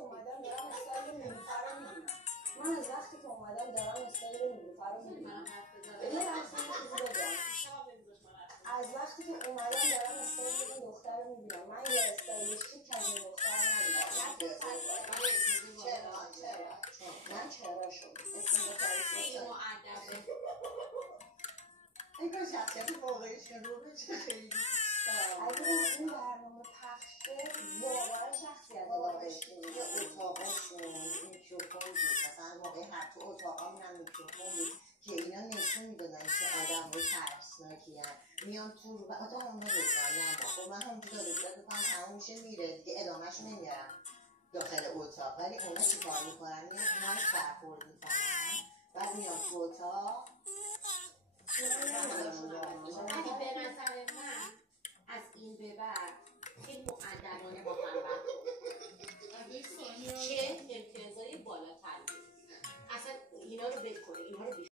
اومدم دارم استایل نیلوفر رو میبینم. من از وقتی که اومدم دارم استایل نیلوفر رو میبینم. یه لحظه یه چیزی بگم. از وقتی که اومدم دارم استایل این دختر رو میبینم. من یه استایل شیک از این دختر ندیدم. چرا شد؟ اسم خیلی مؤدبه. این شخصیت واقعیشون رو بچه خیلی اگه این برنامه پخشه واقعا شخصیت واقعیشون اتاقاشون میکروفون بود. مثلا موقعی هر تو اتاقا میرن میکروفون بود که اینا نشون میدادن که آدم های ترسناکی هم میان تو رو و آدم اون رو بزنی. اما خب من هم داده بودم بکنم همون میشه میره دیگه ادامهش نمیارم داخل اتاق. ولی اونا چی کار میکنن؟ یه مایک برخورد میکنن بعد میان تو اتاق. ولی به نظر من از این به بعد خیلی مؤدبانه با هم چه امتیازهای بالاتری اصلا اینا رو بکنه، اینا رو